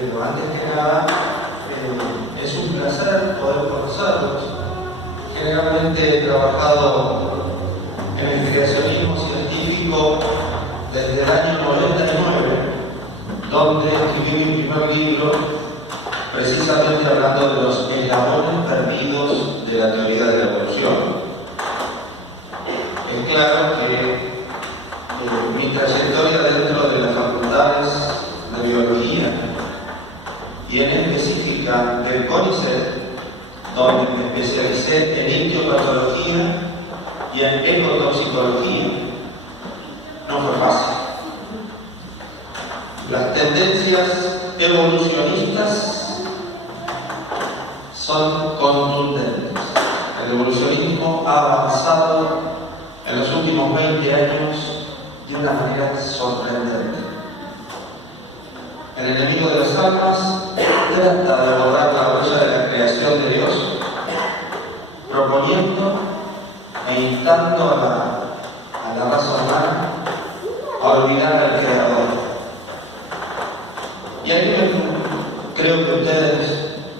Pero antes que nada, es un placer poder conocerlos. Generalmente he trabajado en el creacionismo científico desde el año 99, donde escribí mi primer libro, precisamente hablando de los eslabones perdidos de la teoría de la evolución. Es claro que mi trayectoria dentro de las facultades de biología y en específica del CONICET, donde me especialicé en ictiopatología y en ecotoxicología, no fue fácil. Las tendencias evolucionistas son contundentes. El evolucionismo ha avanzado en los últimos 20 años de una manera sorprendente. El enemigo de las almas trata de abordar la huella de la creación de Dios, proponiendo e instando a la raza humana a olvidar al Creador. Y ahí creo que ustedes,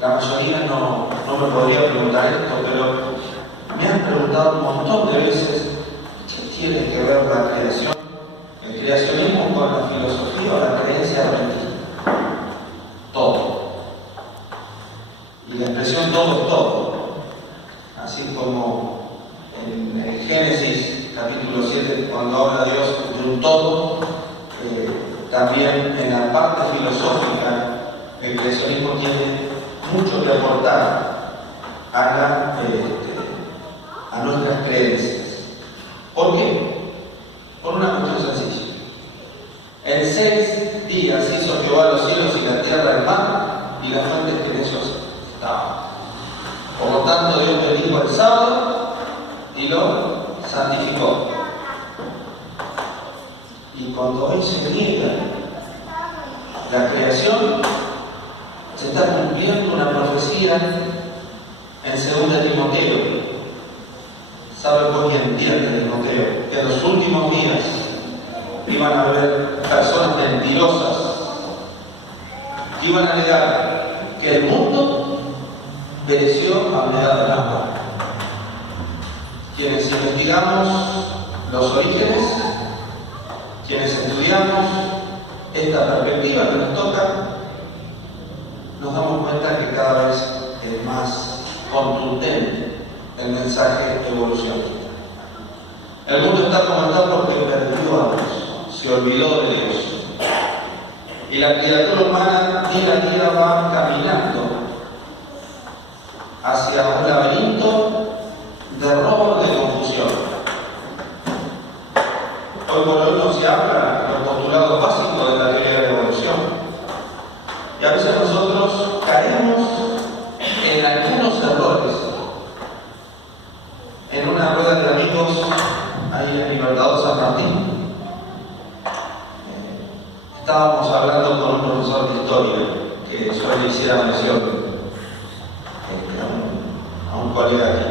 la mayoría, no me podría preguntar esto, pero me han preguntado un montón de veces qué tiene que ver la creación, el creacionismo con la filosofía o la creencia adventista. Todo. Y la expresión todo es todo. Así como en el Génesis capítulo 7, cuando habla Dios de un todo, también en la parte filosófica el creacionismo tiene mucho que aportar a nuestras creencias. ¿Por qué? Por una cuestión sencilla. En 6 días hizo Jehová los cielos y la tierra, el mar y las fuentes que en ellos estaban. Por lo tanto, Dios bendijo el sábado y lo santificó. Y cuando hoy se niega la creación, se está cumpliendo una profecía en 2 Timoteo. ¿Sabe por qué entiende Timoteo? Que en los últimos días iban a haber personas mentirosas que iban a negar que el mundo pereció a humedad del agua. Quienes investigamos los orígenes, quienes estudiamos esta perspectiva que nos toca, nos damos cuenta que cada vez es más contundente el mensaje evolucionista. El mundo está como está porque perdió a Dios, se olvidó de Dios. Y la criatura humana día a día va caminando hacia un laberinto de error, de confusión. Hoy por hoy no se habla de los postulados básicos de la teoría de la evolución. Y a veces nosotros caemos en algunos errores. En una rueda de amigos ahí en Libertador San Martín, estábamos hablando con un profesor de historia que yo le hiciera mención a un colega aquí.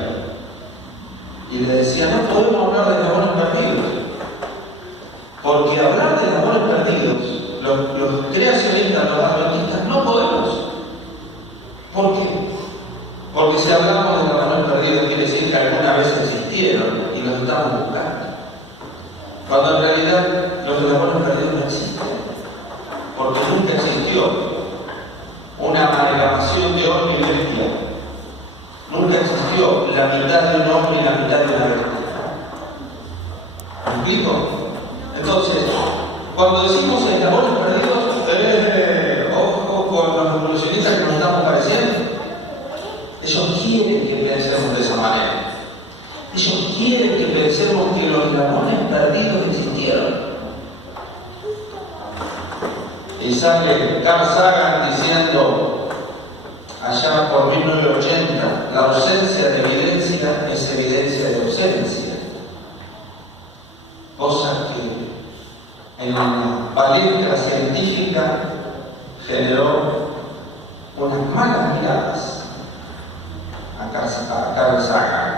Y le decía, no podemos hablar de eslabones perdidos, porque hablar de eslabones perdidos, los creacionistas, los adventistas, no podemos. ¿Por qué? Porque si hablamos de eslabones perdidos, quiere decir que alguna vez existieron y los estamos buscando. Cuando en realidad los eslabones perdidos no existen, porque nunca existió una amalgamación de hombre y bestia. Nunca existió la mitad de un hombre y la mitad de una bestia. ¿Me explico? Entonces, cuando cuando decimos eslabones perdidos, ojo con los revolucionistas que nos estamos pareciendo. Ellos quieren que pensemos de esa manera. Ellos quieren que pensemos que los eslabones perdidos existieron. Y sale Carl Sagan diciendo, allá por 1980, la ausencia de evidencia es evidencia de ausencia. Cosa que en la palestra científica generó unas malas miradas a Carl Sagan.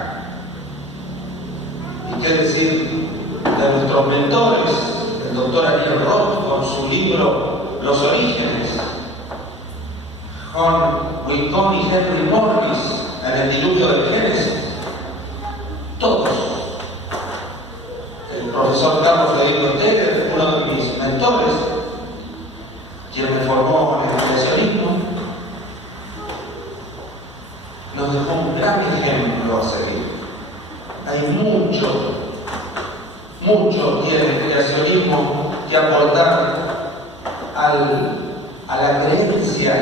Y qué decir de nuestros mentores, el doctor Ariel Roth con su libro Los Orígenes, con Rincón y Henry Morris en el diluvio del Génesis, todos. El profesor Carlos Federico Teller, uno de mis mentores, quien me formó en el creacionismo, nos dejó un gran ejemplo a seguir. Hay mucho que en el creacionismo que aportar a la creencia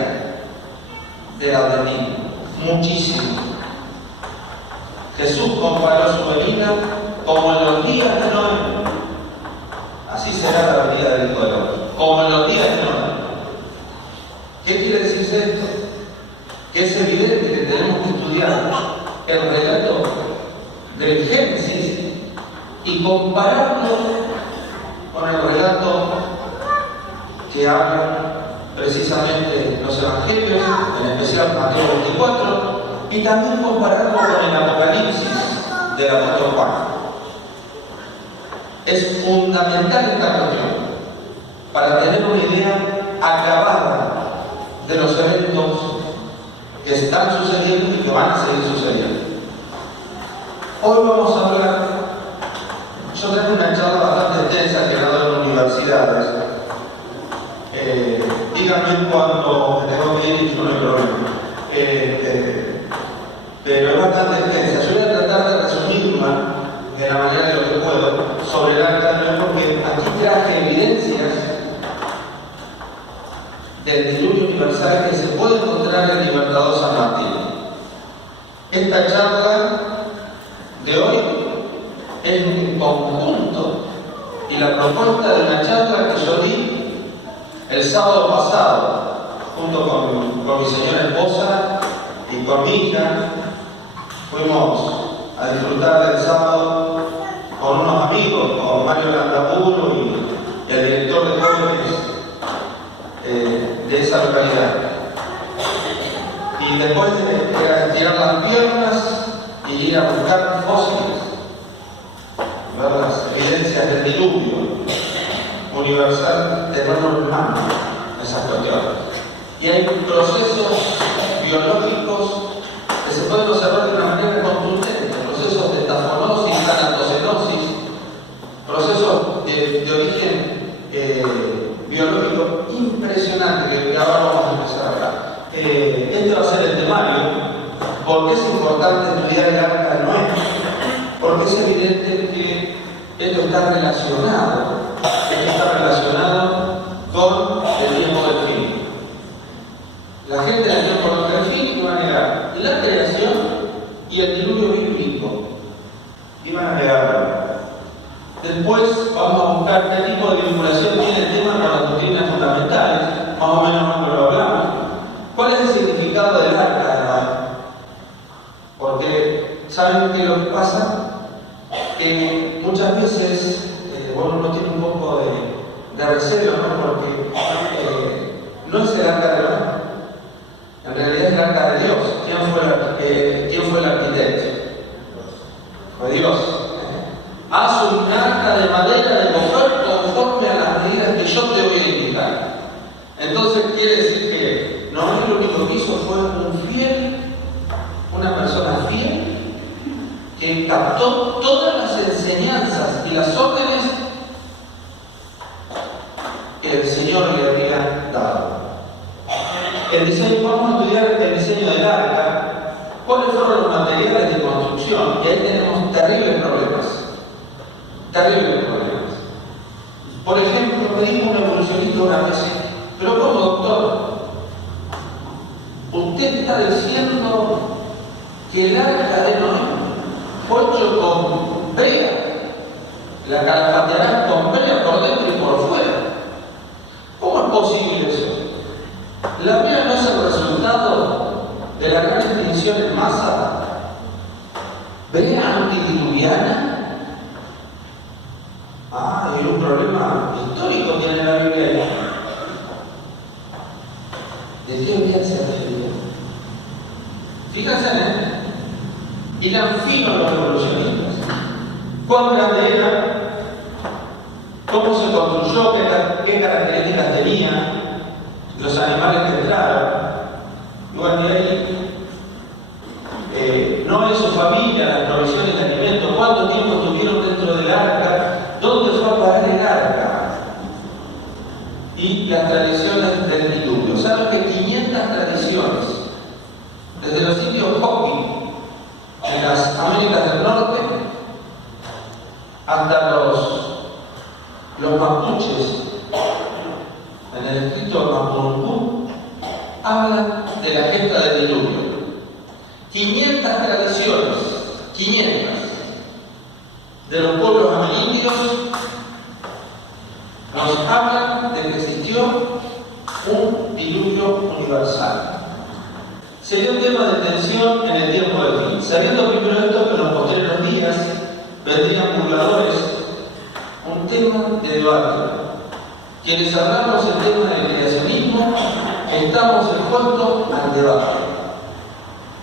del darwinismo, muchísimo. Jesús comparó su venida como en los días de Noé. Así será la venida del Hijo del Hombre, como en los días de Noé. ¿Qué quiere decir esto? Que es evidente que tenemos que estudiar el relato del Génesis y compararlo con el relato que hablan precisamente los evangelios, en especial Mateo 24, y también compararlo con el Apocalipsis del apóstol Juan. Es fundamental esta cuestión para tener una idea acabada de los eventos que están sucediendo y que van a seguir sucediendo. Hoy vamos a hablar, yo tengo una charla bastante extensa que he dado en universidades. Díganme cuando me tengo que ir y no hay problema. Pero es bastante extensa. Yo voy a tratar de resumirla de la manera de lo que puedo sobre el Arca de Noé, porque aquí traje evidencias del diluvio universal que se puede encontrar en el Libertador San Martín. Esta charla de hoy es un conjunto y la propuesta de una charla que yo di el sábado pasado, junto con mi señora esposa y con mi hija, fuimos a disfrutar del sábado con unos amigos, con Mario Landapuro y el director de jóvenes de esa localidad. Y después de tirar las piernas y ir a buscar fósiles, ver las evidencias del diluvio universal de nuevo hermano, esas cuestiones. Y hay procesos biológicos que se pueden observar de una manera contundente, procesos de tafonosis, tanatocenosis, procesos de origen biológico impresionante que ahora vamos a empezar a hablar. Este va a ser el temario, porque es importante estudiar el Arca de Noé, porque es evidente que esto está relacionado con el tiempo del fin. La gente del tiempo del fin iba a negar la creación y el diluvio bíblico. Iban a negarlo. Después vamos a buscar qué tipo de vinculación tiene el tema con las doctrinas fundamentales, más o menos cuando lo hablamos. ¿Cuál es el significado del Arca de Noé? Porque, ¿saben qué es lo que pasa? Que muchas veces uno tiene un poco de recelo, ¿no? Porque no es el Arca de Noé, en realidad es el Arca de Dios. ¿Quién fue el arquitecto? Fue Dios. Haz un arca de madera de coger conforme a las medidas que yo te voy a indicar. Entonces quiere decir que Noé lo único que hizo fue una persona fiel, que captó todas las enseñanzas y las órdenes que el Señor le había dado. Vamos a estudiar el diseño del arca, cuáles fueron los materiales de construcción, y ahí tenemos terribles problemas. Por ejemplo, me dijo un evolucionista una vez, pero ¿cómo, doctor? Usted está diciendo que el arca de Noé fue hecho con brea, la calafatearán con brea por dentro y por fuera. ¿Cómo es posible eso? La brea no es el resultado de la gran extinción en masa, brea antediluviana. Hay un problema histórico tiene la Biblia ahí. ¿De qué había se refería? Fíjense en esto. Y tan fino los evolucionistas. ¿Cuán grande era? ¿Cómo se construyó? ¿Qué características tenía? Los animales que entraron. Igual de ahí. No es su familia, las provisiones de alimentos. ¿Cuánto tiempo estuvieron dentro del arca? ¿Dónde fue a parar el arca? Y las tradiciones del diluvio. ¿Saben que 500 tradiciones, desde los indios Hopi en las Américas del Norte hasta los mapuches en el distrito Mapungú, hablan de la gesta del diluvio? 500 tradiciones, 500 de los pueblos amerindios nos hablan de que existió un diluvio universal. Sería un tema de tensión en el tiempo del fin, sabiendo primero esto que en los posteriores días vendrían burladores, un tema de debate. Quienes hablamos el tema del creacionismo estamos expuestos al debate.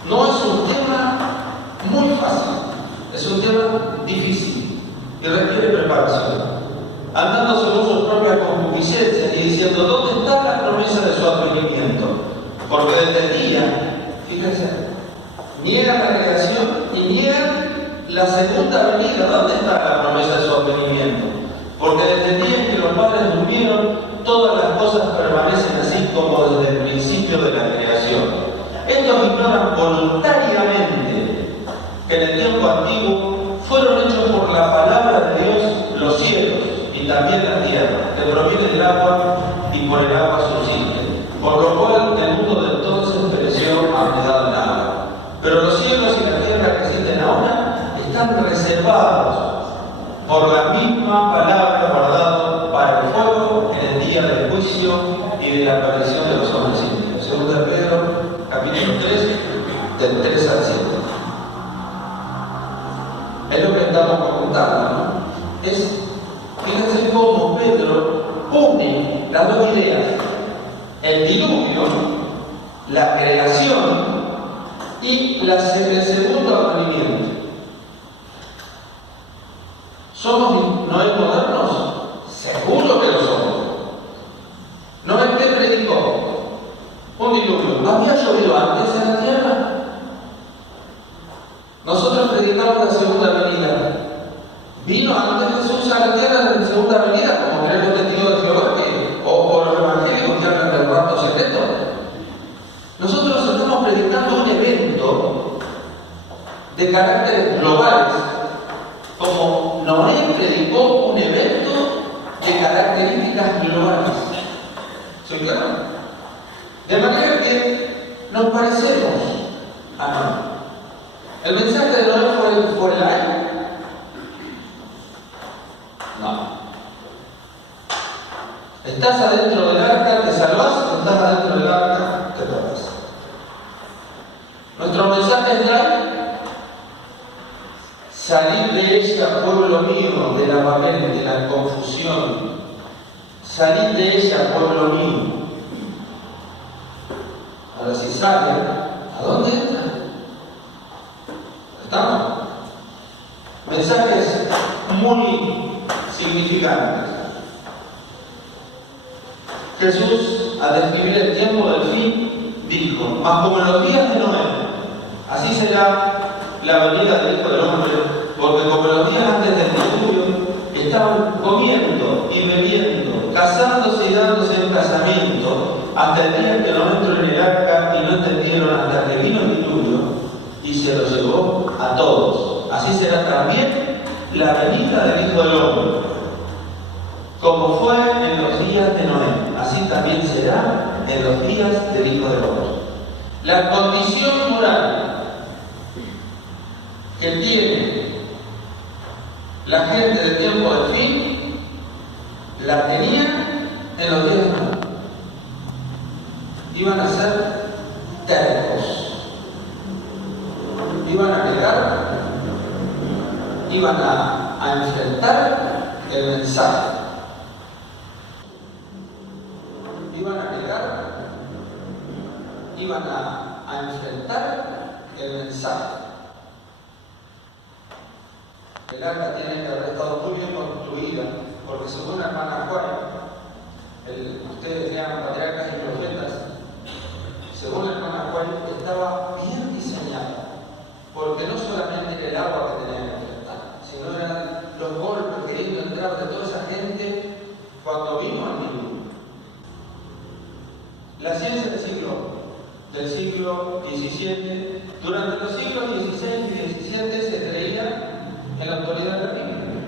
No es un tema muy fácil, es un tema difícil y requiere preparación. Andando según sus propias concupiscencias y diciendo ¿dónde está la promesa de su advenimiento? Porque desde el día, fíjense, niegan la creación y niegan la segunda venida. ¿Dónde está la promesa de su advenimiento? Porque desde el día en que los padres durmieron, todas las cosas permanecen así como desde el principio de la creación. Estos ignoran voluntariamente que en el tiempo antiguo fueron hechos por la palabra de Dios los cielos y también la tierra, que proviene del agua y por el agua subsiste, por lo cual el mundo de entonces pereció anegado en agua. Pero los cielos y la tierra que existen ahora están reservados por la misma palabra guardado para el fuego en el día del juicio y de la aparición de los hombres impíos. Segunda de Pedro, capítulo 3, del 3 al 7. Es lo que estamos comentando, ¿no? Fíjense cómo Pedro une las dos ideas: el diluvio, la creación y el segundo advenimiento. ¿Somos Noé modernos? Seguro que lo somos. Noé, ¿qué predicó? Un diluvio. ¿Había llovido antes en la tierra? Nosotros predicamos la segunda venida. ¿Vino antes Jesús a la tierra en la segunda venida, como creen los testigos de Jehová o los evangélicos que hablan del rapto secreto? Nosotros estamos predicando un evento de caracteres globales, como Noé predicó un evento de características globales. ¿Soy claro? De manera que nos parecemos a Noé. ¿El mensaje de Noé fue el aire? No. ¿Estás adentro del arca, te salvas? ¿Estás adentro del arca, te salvas? Nuestro mensaje es salir de ella, pueblo mío, de la Babel, de la confusión. Salir de ella, pueblo mío. Ahora, si sale, ¿a dónde está? ¿Estamos? Mensajes muy significantes. Jesús, al describir el tiempo del fin, dijo: mas como en los días de Noé, así será la venida del Hijo del Hombre, porque como en los días antes del diluvio, estaban comiendo y bebiendo, casándose y dándose en casamiento, hasta el día en que no entró en el arca y no entendieron hasta que vino el diluvio y se los llevó a todos. Así será también la venida del Hijo del Hombre. Como fue en los días de Noé, así también será en los días del Hijo del Hombre. La condición moral que tiene la gente del tiempo del fin, la tenía en los días de Noé. Iban a ser tercos, iban a negar, iban a enfrentar el mensaje, iban a negar, iban a enfrentar el mensaje. El arca tiene que haber estado muy bien construida, porque según la hermana Juárez, ustedes lean Patriarcas y Profetas, según la hermana Juárez, estaba bien diseñada, porque no solamente era el agua que tenía que enfrentar, sino eran los golpes queriendo entrar de toda esa gente cuando vino al diluvio. La ciencia del siglo XVII, durante los siglos XVI y XVII se creía en la autoridad de la Biblia.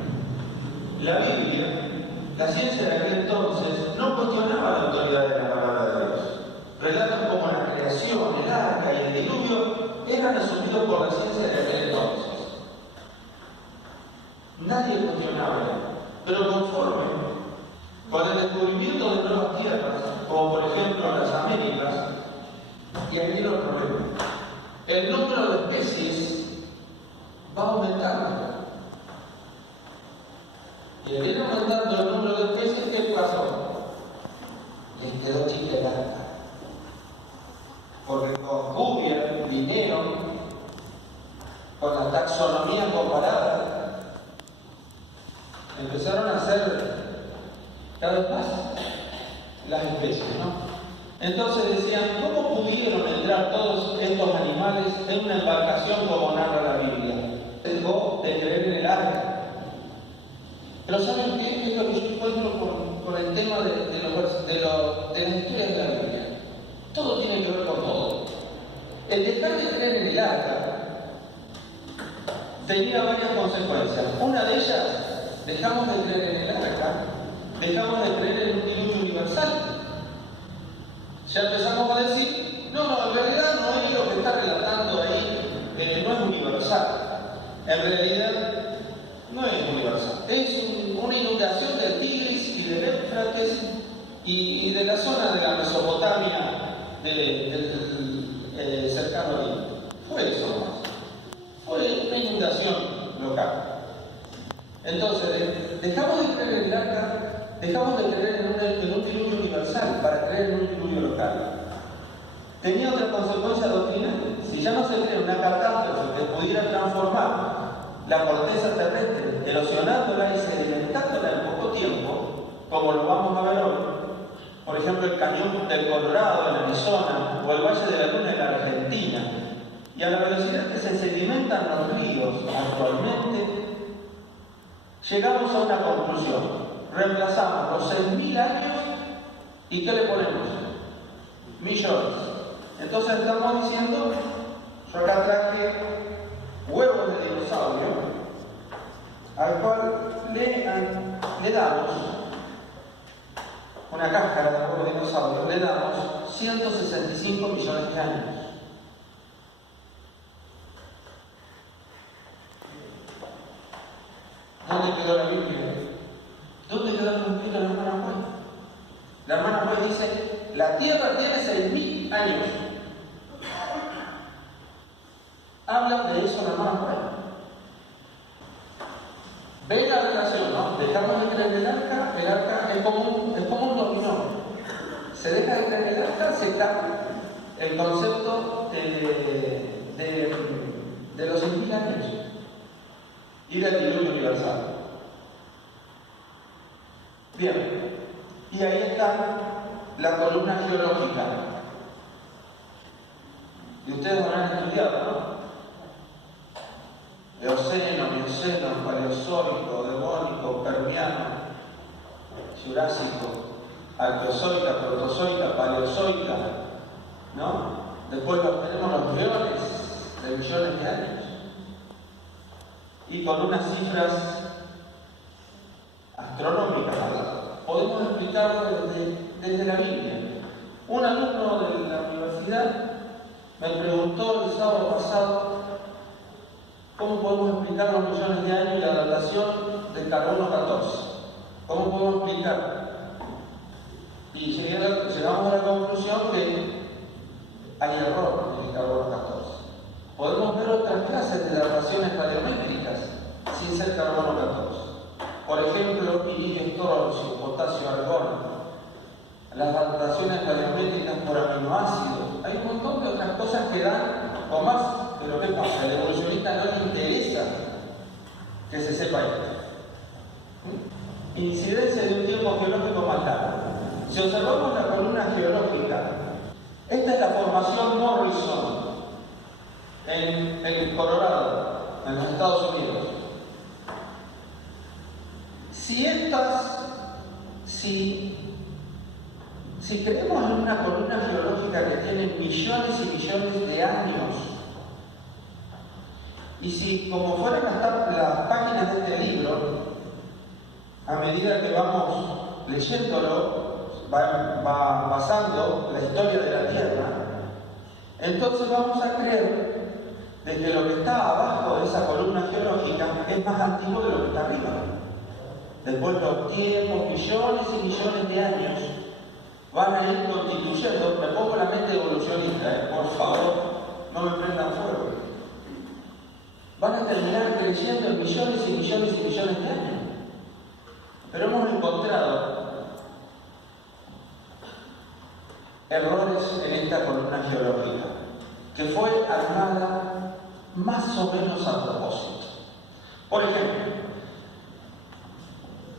La Biblia, la ciencia de aquel entonces, no cuestionaba la autoridad de la palabra de Dios. Relatos como la creación, el arca y el diluvio eran asumidos por la ciencia de aquel entonces. Nadie cuestionaba, pero conforme con el descubrimiento de nuevas tierras, como por ejemplo las Américas, y aquí los problemas, el número de especies va aumentando. Y al ir aumentando el número de especies, ¿qué pasó? Les quedó chica el arca. Porque con Google, dinero, con la taxonomía comparada, empezaron a hacer cada vez más las especies, ¿no? Entonces decían, ¿cómo pudieron entrar todos estos animales en una embarcación como narra la Biblia? Dejó de creer en el arca. Pero ¿saben qué es lo que yo encuentro con el tema de las historias de la Biblia? Todo tiene que ver con todo. El dejar de creer en el arca tenía varias consecuencias. Una de ellas, dejamos de creer en el arca, dejamos de creer en un diluvio universal. Ya empezamos a decir, no, en realidad no es lo que está relatando ahí, no es universal. En realidad no es universal. Es una inundación del Tigris y del Éufrates y de la zona de la Mesopotamia del cercano a Líbano. Fue eso más. Fue una inundación local. Entonces, dejamos de creer en el arca, dejamos de creer en un diluvio universal para creer en un diluvio local. Tenía otra consecuencia doctrinal. Si ya no se cree en una catástrofe que pudiera transformar la corteza terrestre, erosionándola y sedimentándola en poco tiempo, como lo vamos a ver hoy, por ejemplo el cañón del Colorado en Arizona o el Valle de la Luna en la Argentina, y a la velocidad que se sedimentan los ríos actualmente, llegamos a una conclusión. Reemplazamos los 6.000 años y ¿qué le ponemos? Millones. Entonces estamos diciendo, yo acá traje huevos de dinosaurio, al cual le damos una cáscara de huevos de dinosaurio, le damos 165 millones de años. ¿Dónde quedó la Biblia? ¿Dónde quedó la Biblia de la hermana Juan? La hermana Juan dice, la Tierra tiene 6.000 años. Habla de eso la hermana Juan. ¿Ven la relación, no? Dejamos de creer en el arca es como un dominó. Se deja de creer en el arca, se cambia el concepto de los 6.000 años y del diluvio universal. Bien, y ahí está la columna geológica. Y ustedes habrán estudiado, ¿no? Eoceno, Mioceno, Paleozoico, Devónico, Permiano, Jurásico, Arqueozoica, Protozoica, Paleozoica, ¿no? Después tenemos los millones de millones de años. Y con unas cifras astronómicas, podemos explicarlo desde la Biblia. Un alumno de la universidad me preguntó el sábado pasado cómo podemos explicar los millones de años y la datación del carbono 14. ¿Cómo podemos explicarlo? Y llegamos a la conclusión que hay error en el carbono 14. Podemos ver otras clases de dataciones radiométricas sin ser carbono 14. Por ejemplo, iridio estroncio, potasio argón. Las dataciones radiométricas por aminoácidos. Hay un montón de otras cosas que dan o más. Pero ¿qué pasa? Al evolucionista no le interesa que se sepa esto. Incidencia de un tiempo geológico más largo. Si observamos la columna geológica, esta es la formación Morrison en el Colorado, en los Estados Unidos. Si creemos en una columna geológica que tiene millones y millones de años, y si como fueran las páginas de este libro, a medida que vamos leyéndolo, va pasando la historia de la Tierra, entonces vamos a creer de que lo que está abajo de esa columna geológica es más antiguo de lo que está arriba. Después los tiempos, millones y millones de años van a ir constituyendo. Me pongo la mente evolucionista, por favor, no me prendan fuego. Van a terminar creciendo en millones y millones y millones de años. Pero hemos encontrado errores en esta columna geológica, que fue armada más o menos a propósito. Por ejemplo,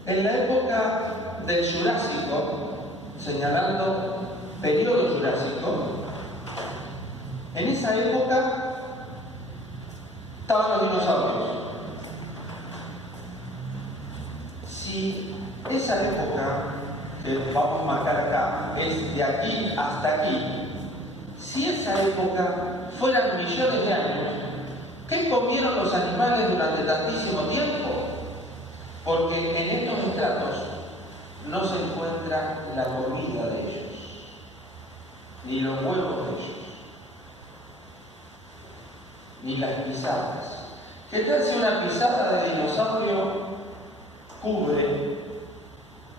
en la época del Jurásico, señalando periodo Jurásico, en esa época estaban los dinosaurios. Si esa época que vamos a marcar acá es de aquí hasta aquí, si esa época fueran millones de años, ¿qué comieron los animales durante tantísimo tiempo? Porque en estos estratos no se encuentra la comida de ellos, ni los huevos de ellos, ni las pisadas. ¿Qué tal si una pisada de dinosaurio cubre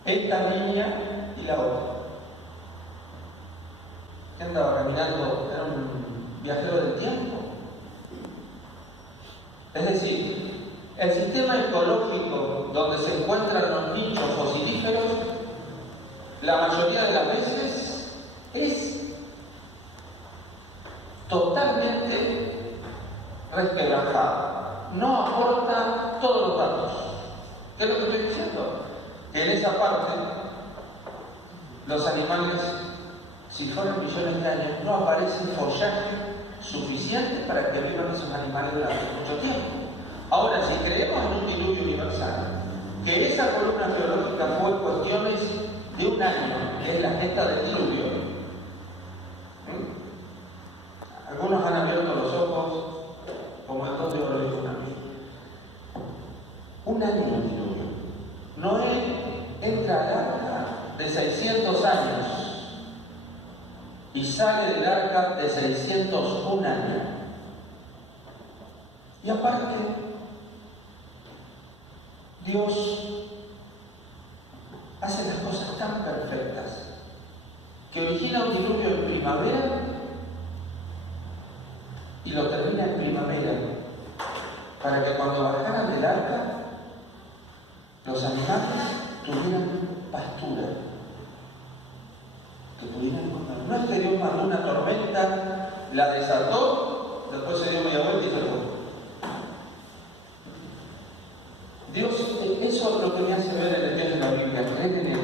esta línea y la otra? ¿Qué andaba caminando? ¿Era un viajero del tiempo? Es decir, el sistema ecológico donde se encuentran los nichos fossilíferos, la mayoría de las veces es totalmente resquebrajado. No aporta todos los datos. ¿Qué es lo que estoy diciendo? Que en esa parte los animales, si fueran millones de años, no aparece follaje suficiente para que vivan esos animales durante mucho tiempo. Ahora, si creemos en un diluvio universal, que esa columna geológica fue cuestiones de un año, que es la gesta del diluvio, algunos han abierto los ojos, como el dos de oro dijo un amigo. Un año del diluvio. Noé entra al arca de 600 años y sale del arca de 601 años. Y aparte, Dios hace las cosas tan perfectas que origina un diluvio en primavera y lo termina en primavera, para que cuando bajaran del arca los animales tuvieran pastura, que pudieran comer. No es que Dios mandó una tormenta, la desató, después se dio media vuelta y se fue. Dios, eso es lo que me hace ver en el Dios de la Biblia, creer en Él.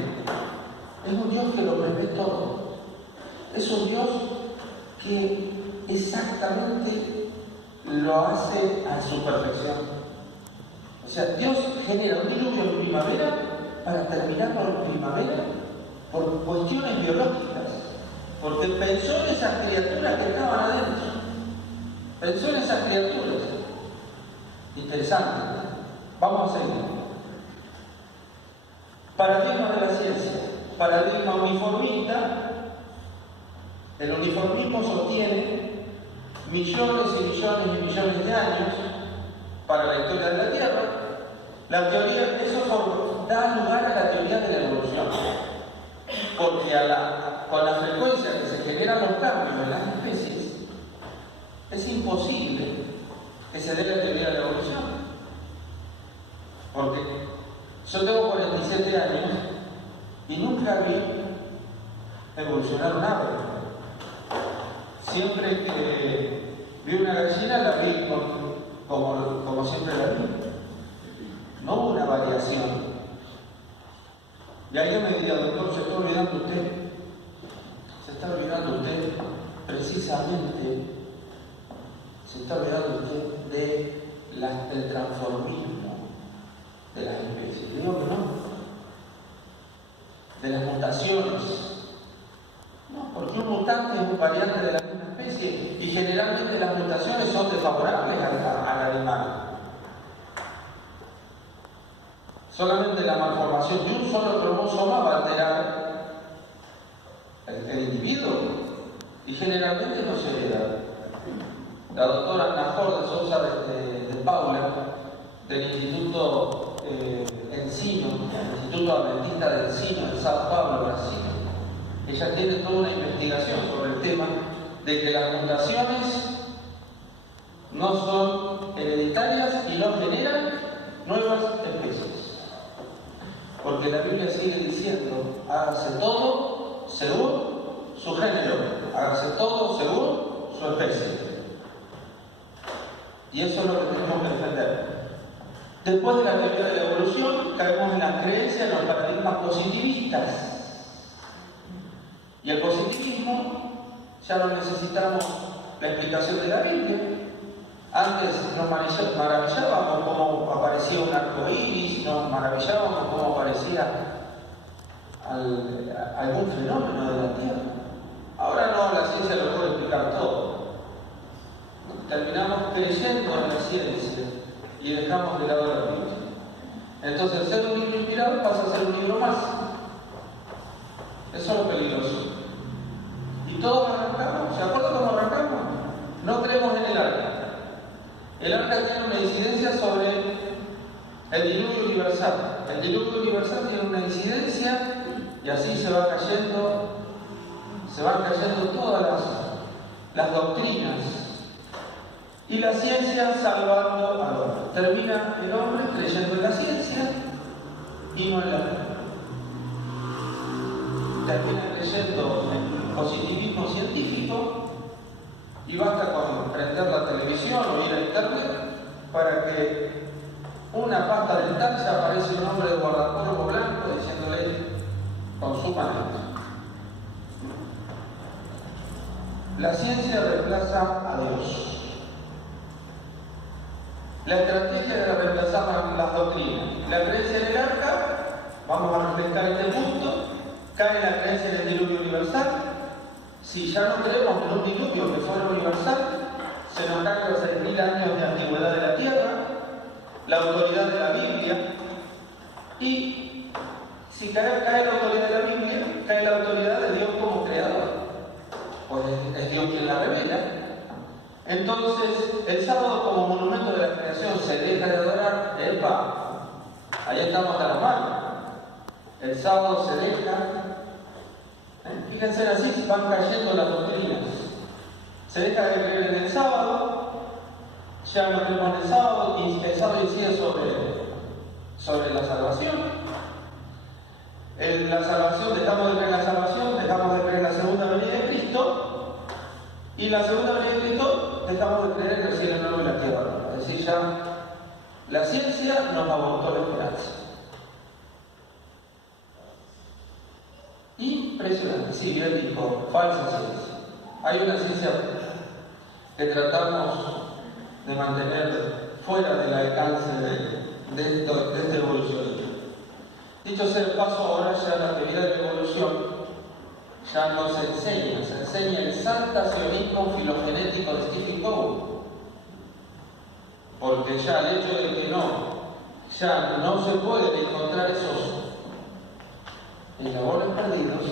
Es un Dios que lo prevé todo. Es un Dios que exactamente lo hace a su perfección. O sea, Dios genera un diluvio en primavera para terminarlo en primavera por cuestiones biológicas. Porque pensó en esas criaturas que estaban adentro. Pensó en esas criaturas. Interesante. Vamos a seguir. Paradigma de la ciencia, paradigma uniformista. El uniformismo sostiene millones y millones y millones de años para la historia de la Tierra. La teoría, eso da lugar a la teoría de la evolución, porque con la frecuencia que se generan los cambios en las especies, es imposible que se dé la teoría de la evolución. Porque yo tengo 47 años y nunca vi evolucionar un ave. Siempre que vi una gallina la vi como siempre la vi. No hubo una variación. Y alguien me diría, doctor, se está olvidando usted precisamente, se está olvidando usted del transformismo de las especies. Digo que no. De las mutaciones. No, porque un mutante es un variante de la misma especie y generalmente las mutaciones son desfavorables al animal. Solamente la malformación de un solo cromosoma va a alterar el individuo y generalmente no se hereda. La doctora Najor de Sousa de Paula, del Instituto Ensino, el Instituto Adventista de Ensino de Sao Paulo, Brasil, ella tiene toda una investigación sobre el tema de que las mutaciones no son hereditarias y no generan nuevas especies. Porque la Biblia sigue diciendo, hágase todo según su género, hágase todo según su especie. Y eso es lo que tenemos que defender. Después de la teoría de la evolución, caemos en la creencia en los paradigmas positivistas. Y el positivismo, ya no necesitamos la explicación de la Biblia. Antes nos maravillábamos cómo aparecía un arco iris, nos maravillábamos cómo aparecía algún fenómeno de la Tierra. Ahora no, la ciencia lo puede explicar todo. Terminamos creyendo en la ciencia y dejamos de lado la Biblia. Entonces, ser un libro inspirado pasa a ser un libro más. Eso es lo peligroso. Y todos arrancamos. ¿Se acuerdan cómo arrancamos? No creemos en el arca. El arca tiene una incidencia sobre el diluvio universal. El diluvio universal tiene una incidencia y así se van cayendo todas las doctrinas. Y la ciencia salvando al hombre. Termina el hombre creyendo en la ciencia y no en la fe. Termina creyendo en el positivismo científico y basta con prender la televisión o ir a internet para que una pasta dental se aparece un hombre de guardapolvo blanco diciéndole consuman esto. La ciencia reemplaza a Dios. La estrategia de reemplazar las doctrinas. La creencia en el arca, vamos a reflejar este punto, cae la creencia en el diluvio universal. Si ya no creemos en un diluvio que fuera universal, se nos caen los 6.000 años de antigüedad de la Tierra, la autoridad de la Biblia, y si cae la autoridad de la Biblia, cae la autoridad de Dios como creador, pues es Dios quien la revela. Entonces, el sábado como monumento de la creación se deja de adorar, ahí estamos a la mano. El sábado se deja. Fíjense, así van cayendo las doctrinas. Se deja de creer en el sábado, ya no creemos en el sábado, y el sábado incide sobre la salvación. En la salvación, dejamos de creer en la salvación, dejamos de creer en la segunda venida de Cristo, y la segunda venida de Cristo dejamos de creer en el cielo nuevo y la tierra nueva. Es decir, ya la ciencia nos abortó la esperanza. Impresionante, sí, bien dijo, falsa ciencia. Hay una ciencia que tratamos de mantener fuera del alcance de esta evolución. Dicho sea de paso, ahora ya la teoría de la evolución ya no se enseña el saltacionismo filogenético de Stephen Covey. Porque ya el hecho de que ya no se pueden encontrar en eslabones perdidos.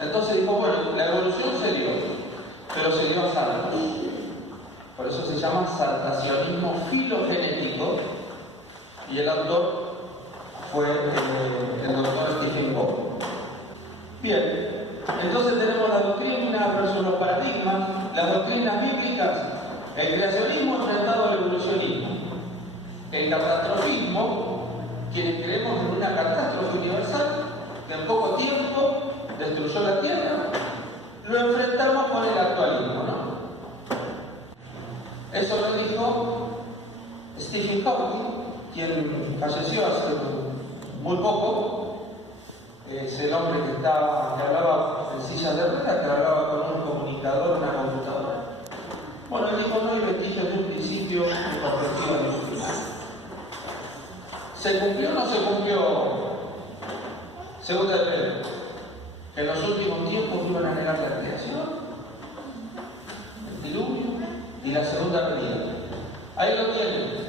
Entonces dijo, bueno, la evolución se dio, pero se dio a saltos. Por eso se llama saltacionismo filogenético, y el autor fue el doctor Stephen Hawking. Bien, entonces tenemos la doctrina versus los paradigmas, las doctrinas bíblicas, el creacionismo enfrentado al evolucionismo, el catastrofismo, quienes creemos en una catástrofe universal que en poco tiempo destruyó la Tierra, lo enfrentamos con el actualismo, ¿no? Eso lo dijo Stephen Hawking, quien falleció hace muy poco. Es el hombre que hablaba en silla de ruedas, que hablaba con un comunicador, una computadora. Bueno, él dijo, no hay vestigios de un principio en perspectiva de un final. ¿Se cumplió o no se cumplió? Segunda de Pedro, que en los últimos tiempos iban a negar la creación, el diluvio y la segunda venida. Ahí lo tienen.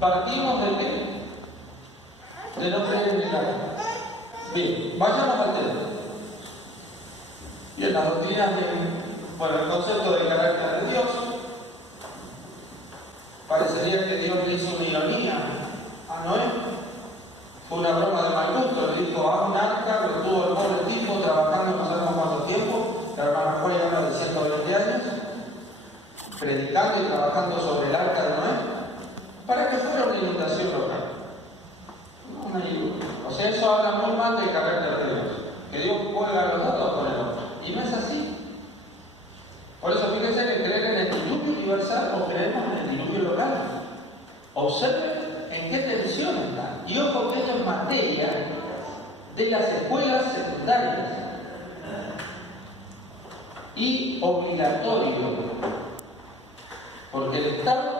Partimos de qué? De no creer en el alma. Bien, vayamos al tema. Y en las doctrinas el concepto de carácter de Dios, parecería que Dios le hizo una ironía a Noé. Fue una broma de mal gusto, le dijo, haz un arca, lo tuvo el pobre tipo trabajando no sabemos cuánto tiempo, que a lo mejor ya habla de 120 años, predicando y trabajando sobre el arca de Noé, para que fuera una inundación local. O sea, eso habla muy mal del carácter de Dios, que Dios juega los datos con el hombre, y no es así. Por eso fíjense que creer en el diluvio universal o creemos en el diluvio local. Observen en qué tensión están. Y ojo que esto es materia de las escuelas secundarias y obligatorio, porque el Estado,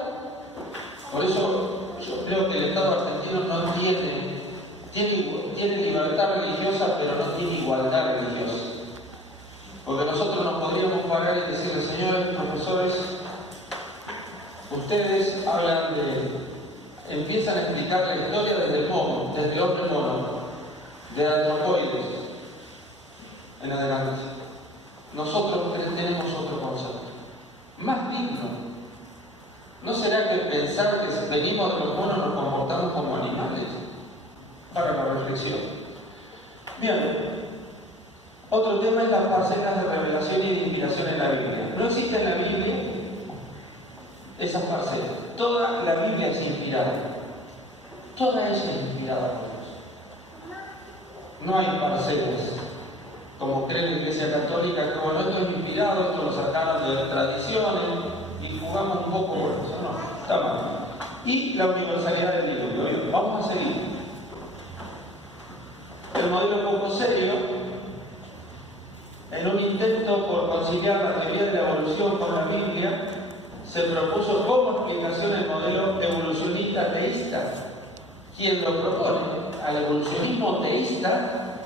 por eso yo creo que el Estado argentino no tiene libertad religiosa, pero no tiene igualdad religiosa. Porque nosotros nos podríamos parar y decirle, señores profesores, ustedes empiezan a explicar la historia desde el mono, desde el hombre mono, de antropoides en adelante. Nosotros tenemos otro concepto, más digno. ¿No será que pensar que si venimos de los monos nos comportamos como animales? Para la reflexión. Bien. Otro tema es las parcelas de revelación y de inspiración en la Biblia. No existe en la Biblia esas parcelas. Toda la Biblia es inspirada. Toda ella es inspirada por Dios. No hay parcelas, como cree la Iglesia Católica, que bueno, esto es inspirado, esto lo sacaron de tradiciones y jugamos un poco con eso. No, está mal. Y la universalidad del diluvio. Vamos a seguir. El modelo poco serio, en un intento por conciliar la teoría de la evolución con la Biblia, se propuso como explicación el modelo evolucionista teísta. Quien lo propone al evolucionismo teísta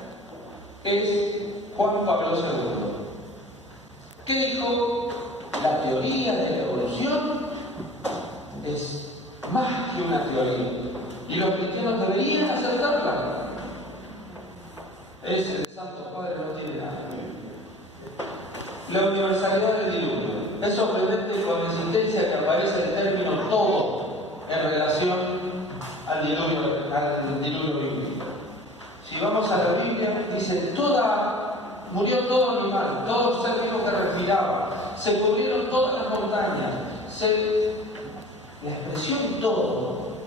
es Juan Pablo II. ¿Qué dijo? La teoría de la evolución es más que una teoría, y los cristianos deberían aceptarla. Ese de Santo Padre no tiene nada. La universalidad del diluvio. Es sorprendente con la insistencia que aparece el término todo en relación al diluvio bíblico. Si vamos a la Biblia, dice murió todo animal, todo ser vivo que respiraba, se cubrieron todas las montañas. La expresión todo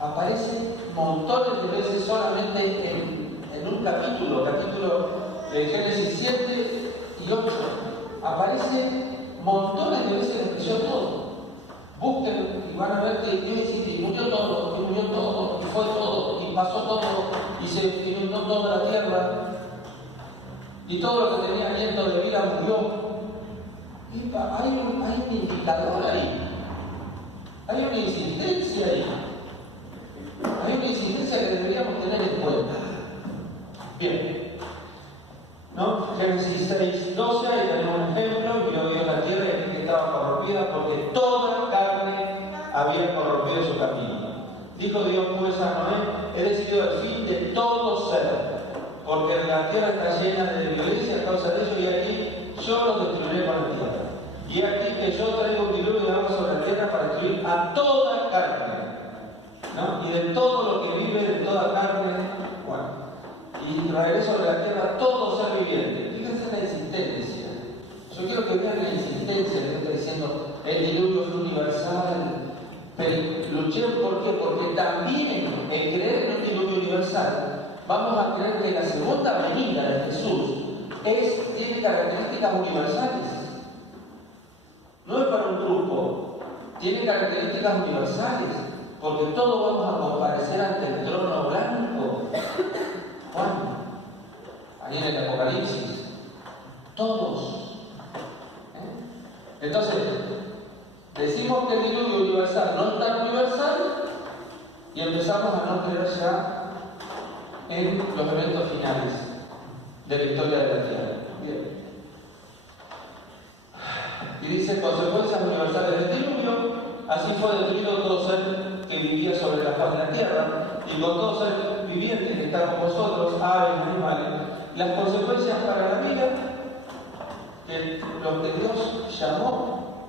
aparece montones de veces solamente en un capítulo de Génesis 7 y 8. Aparece montones de veces la expresión todo. Busquen y van a ver que Dios dice, y murió todo, y fue todo, y pasó todo, y se inundó toda la tierra, y todo lo que tenía aliento de vida murió. Y hay un indicador ahí, hay una insistencia ahí, hay una insistencia que deberíamos tener en cuenta. Bien. ¿No? Génesis 6:12, ahí tenemos un ejemplo, vio Dios la tierra y que estaba corrompida porque toda carne había corrompido su camino. Dijo Dios pues a Noé, he decidido el fin de todo ser, porque la tierra está llena de violencia a causa de ello, y aquí yo los destruiré con la tierra. Y aquí que yo traigo un diluvio de agua sobre la tierra para destruir a toda carne, ¿no? Y de todo lo que vive, de toda carne, bueno, y traeré sobre la tierra todo ser viviente. Fíjense la insistencia. Yo quiero que vean la insistencia que está diciendo, el diluvio es universal. Pero luchemos, ¿por qué? Porque también en creer en un diluvio universal, vamos a creer que la segunda venida de Jesús tiene características universales. No es para un grupo, tiene características universales, porque todos vamos a comparecer ante el trono blanco. Juan, ahí en el Apocalipsis, todos. Entonces, decimos que el diluvio universal no es tan universal y empezamos a no creer ya en los eventos finales de la historia de la Tierra. Bien. Y dice, consecuencias universales del diluvio, así fue destruido todo ser que vivía sobre la faz de la tierra, y con todo ser viviente que está con vosotros, aves, animales, las consecuencias para la vida, que los que Dios llamó.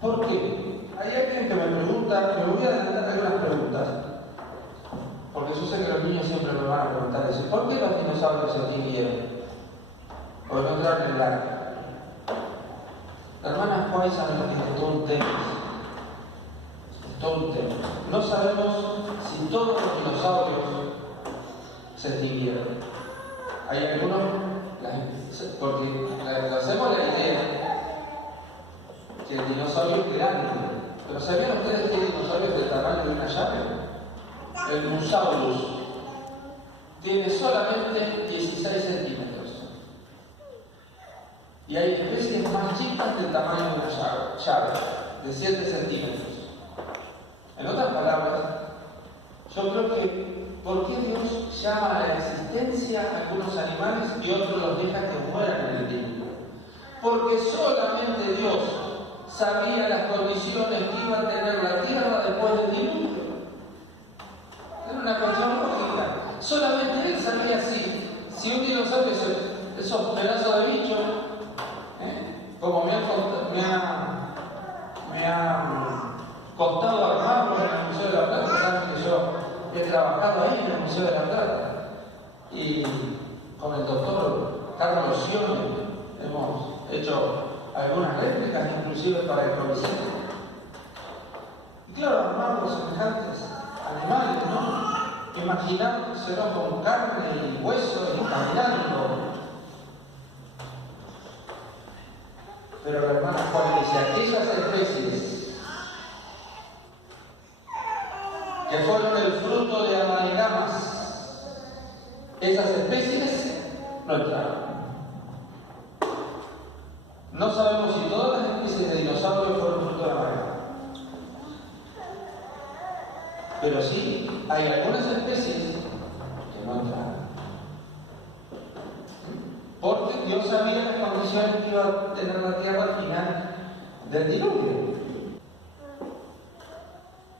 ¿Por qué? Hay alguien que me pregunta, me voy a adelantar algunas preguntas, porque yo sé que los niños siempre me van a preguntar eso. ¿Por qué los dinosaurios se extinguieron? Porque no entraron en el arca. La hermana Juárez sabe lo que es todo un tema. Todo un tema. No sabemos si todos los dinosaurios se extinguieron. Hay algunos, porque hacemos la idea que el dinosaurio es grande. Pero ¿sabían ustedes que hay dinosaurios del tamaño de una llave? El Mosaurus tiene solamente 16 centímetros. Y hay especies más chicas del tamaño de una llave, de 7 centímetros. En otras palabras, yo creo que ¿por qué Dios llama a la existencia a algunos animales y otros los deja que mueran en el diluvio? Porque solamente Dios sabía las condiciones que iba a tener la tierra después del diluvio. Era una cuestión lógica. Solamente Él sabía si un dinosaurio, esos pedazos de bicho, como me ha costado armarlos en el Museo de la Plata, saben que yo he trabajado ahí en el Museo de la Plata, y con el doctor Carlos Sione hemos hecho algunas réplicas, inclusive para el Coliseo. Y claro, armar los semejantes animales, ¿no? Imaginárselo con carne y hueso y caminando. Pero la hermana Juan dice, aquellas especies que fueron el fruto de amalgamas, esas especies no entraron. No sabemos si todas las especies de dinosaurios fueron fruto de amalgama. Pero sí hay algunas especies que no entraron. Porque Dios sabía las condiciones que iba a tener la tierra al final del diluvio.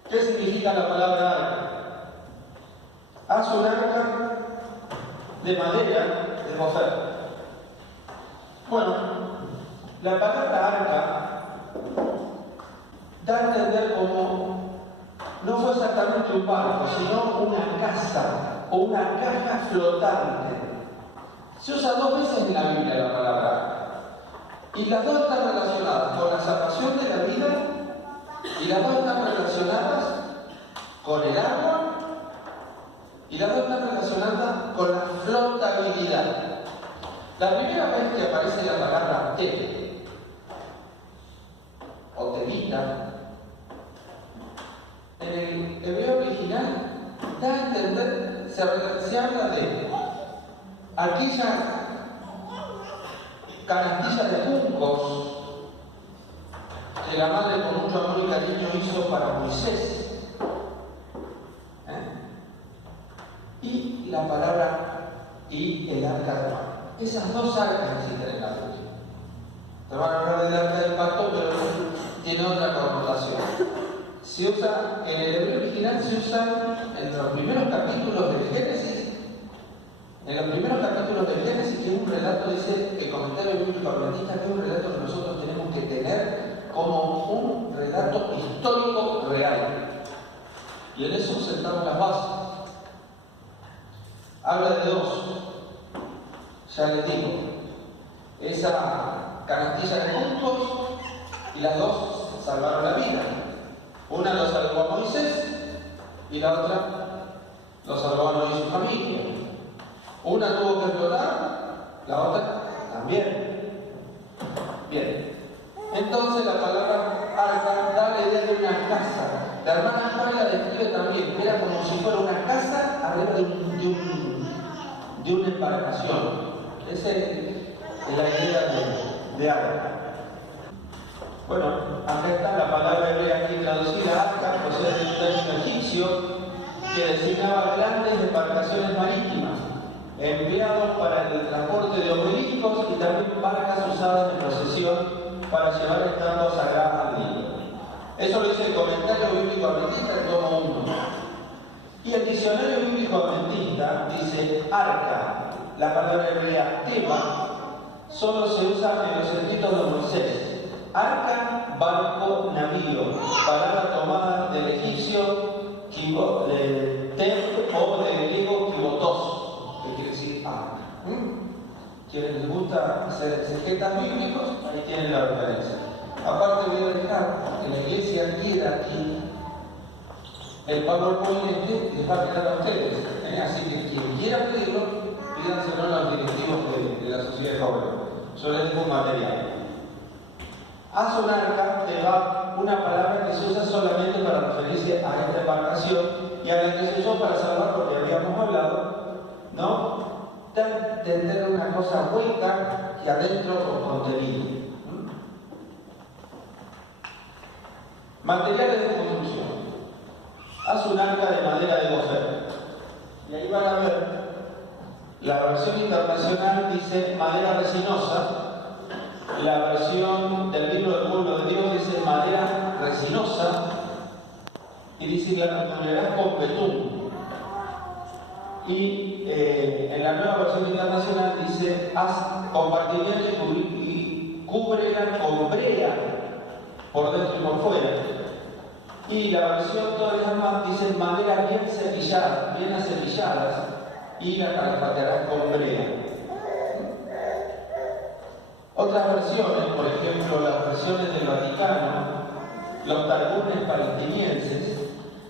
¿Qué significa la palabra arca? Haz un arca de madera de mofer. Bueno, la palabra arca da a entender como no fue exactamente un barco, sino una casa o una caja flotante. Se usa 2 veces en la Biblia la palabra arca. Y las dos están relacionadas con la salvación de la vida y las dos están relacionadas con el agua y las dos están relacionadas con la flotabilidad. La primera vez que aparece la palabra tel o telita en el hebreo original da a entender, se habla de aquella canastilla de juncos que la madre con mucho amor y cariño hizo para Moisés. Y la palabra y el arca de Noé. Esas dos arcas existen en la Biblia. Te van a hablar del arca del pacto, pero tiene otra connotación. Se usa, en el hebreo original se usa en los primeros capítulos del Génesis, En los primeros capítulos del Génesis, que es un relato, dice el comentario bíblico adventista, que es un relato que nosotros tenemos que tener como un relato histórico real. Y en eso sentamos las bases. Habla de dos, ya les digo, esa canastilla de juntos y las dos salvaron la vida. Una lo salvó a Moisés y la otra lo salvó a Noé y su familia. Una tuvo que explotar, la otra también. Bien, entonces la palabra arca da la idea de una casa. La hermana Juan la describe también, que era como si fuera una casa arriba de una embarcación. Esa es la idea de arca. Bueno, acá está la palabra hebrea aquí traducida, arca, procede de un término egipcio que designaba grandes embarcaciones marítimas, enviados para el transporte de obeliscos y también barcas usadas en procesión para llevar estatuas sagradas al Nilo. Eso lo dice el comentario bíblico adventista, el tomo 1. Y el diccionario bíblico adventista dice arca, la palabra hebrea tema, solo se usa en los escritos de Moisés. Arca, barco, navío, palabra tomada del egipcio tem o del griego kibotos, que quiere decir arca. Quienes les gusta hacer exegetas bíblicos, ahí tienen la referencia. Aparte voy a dejar que la iglesia quiera aquí el PowerPoint les va a quedar a ustedes. Así que quien quiera pedirlo, pídanselo a los directivos de la sociedad de jóvenes. Yo les dejo un material. Azonarca te va una palabra que se usa solamente para referirse a esta embarcación y a la que se usó para salvar, porque habíamos hablado, ¿no? De entender una cosa hueca y adentro con contenido. Materiales de construcción. Haz un arca de madera de gofer. Y ahí van a ver, la versión internacional dice madera resinosa, la versión del libro del pueblo de Dios dice madera resinosa, y dice que la construirás con betún. Y en la nueva versión internacional dice haz compartimiento y cúbrela con brea por dentro y por fuera. Y la versión todavía más dice madera bien cepillada, bien acepilladas, y la calafatearás con brea. Otras versiones, por ejemplo las versiones del Vaticano, los targunes palestinienses,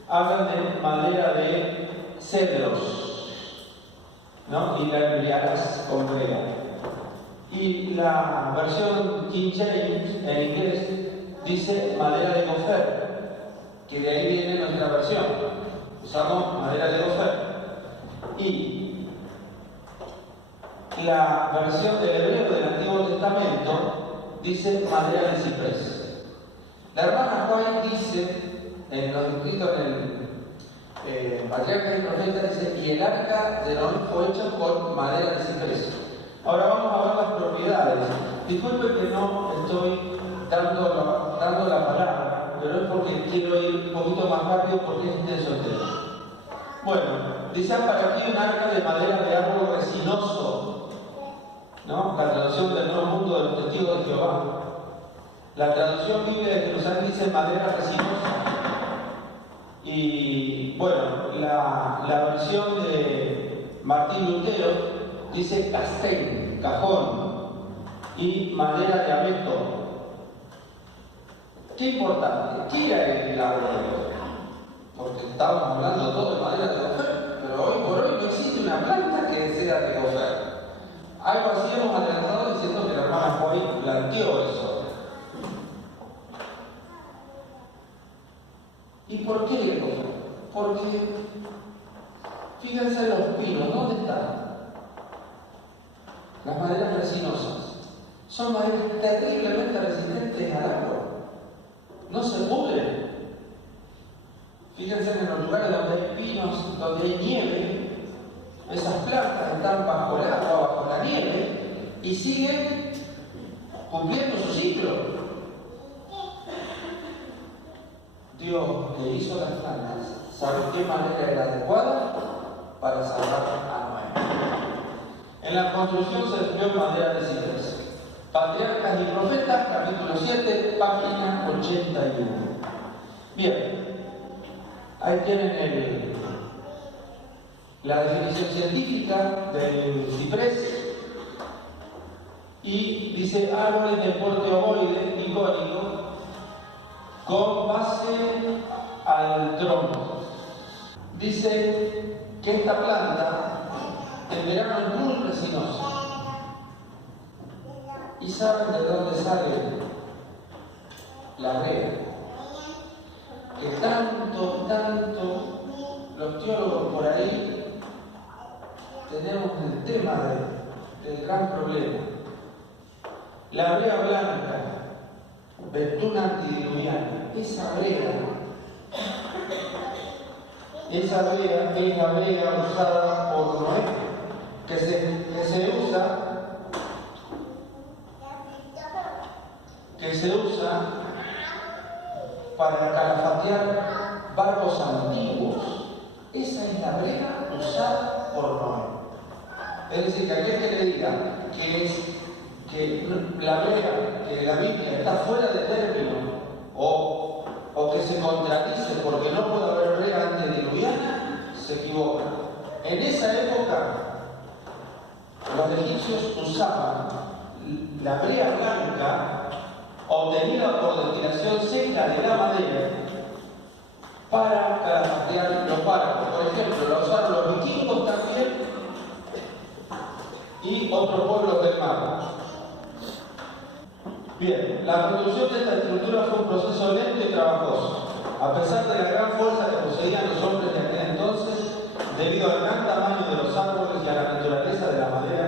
hablan de madera de cedros, ¿no? Y la emplearás con brea. Y la versión King James en inglés dice madera de gofer, que de ahí viene nuestra versión. Usamos madera de gofer. Y la versión del hebreo del Antiguo Testamento dice madera de ciprés. La hermana White dice, en los escritos en el Patriarca y Profeta, dice, y el arca de Noé fue hecho con madera de ciprés. Ahora vamos a ver las propiedades. Disculpen que no estoy dando la palabra, pero es porque quiero ir un poquito más rápido porque es extenso el tema. Bueno, dice para aquí un arca de madera de árbol resinoso, ¿no? La traducción del Nuevo Mundo de los Testigos de Jehová. La traducción bíblica de Jerusalén dice madera resinosa. Y bueno, la versión de Martín Lutero dice castén, cajón, y madera de abeto. Qué importante, ¿qué era el árbol de gofer? Porque estábamos hablando todo de madera de gofer, pero hoy por hoy no existe una planta que sea de gofer. Algo así hemos adelantado diciendo que la hermana White planteó eso. ¿Y por qué el gofer? Porque, fíjense en los pinos, ¿dónde están? Las maderas resinosas. Son maderas terriblemente resistentes al agua. No se pudren. Fíjense en los lugares donde hay pinos, donde hay nieve, esas plantas están bajo el agua, bajo la nieve, y siguen cumpliendo su ciclo. Dios que hizo las plantas, ¿sabe qué manera era adecuada para salvar a Noé? En la construcción se empleó madera de ciprés. Patriarcas y Profetas, capítulo 7, página 81. Bien, ahí tienen la definición científica del ciprés. Y dice árboles de porte ovoide y cónico con base al tronco. Dice que esta planta en verano es muy resinosa. ¿Y saben de dónde sale la brea? Que tanto los teólogos por ahí tenemos el tema del gran problema. La brea blanca, Vestuna antidiluviana, esa brea es la brea usada por Noé, que se usa para calafatear barcos antiguos. Esa es la brea usada por Noé. Es decir, que aquel que le diga que la brea, que la Biblia está fuera de término o que se contradice porque no puede haber brea antediluviana, se equivoca. En esa época, los egipcios usaban la brea blanca obtenida por destilación seca de la madera para calafatear los barcos. Por ejemplo, la usaron los vikingos también y otros pueblos del mar. Bien, la construcción de esta estructura fue un proceso lento y trabajoso. A pesar de la gran fuerza que poseían los hombres de aquel entonces, debido al gran tamaño de los árboles y a la naturaleza de la madera,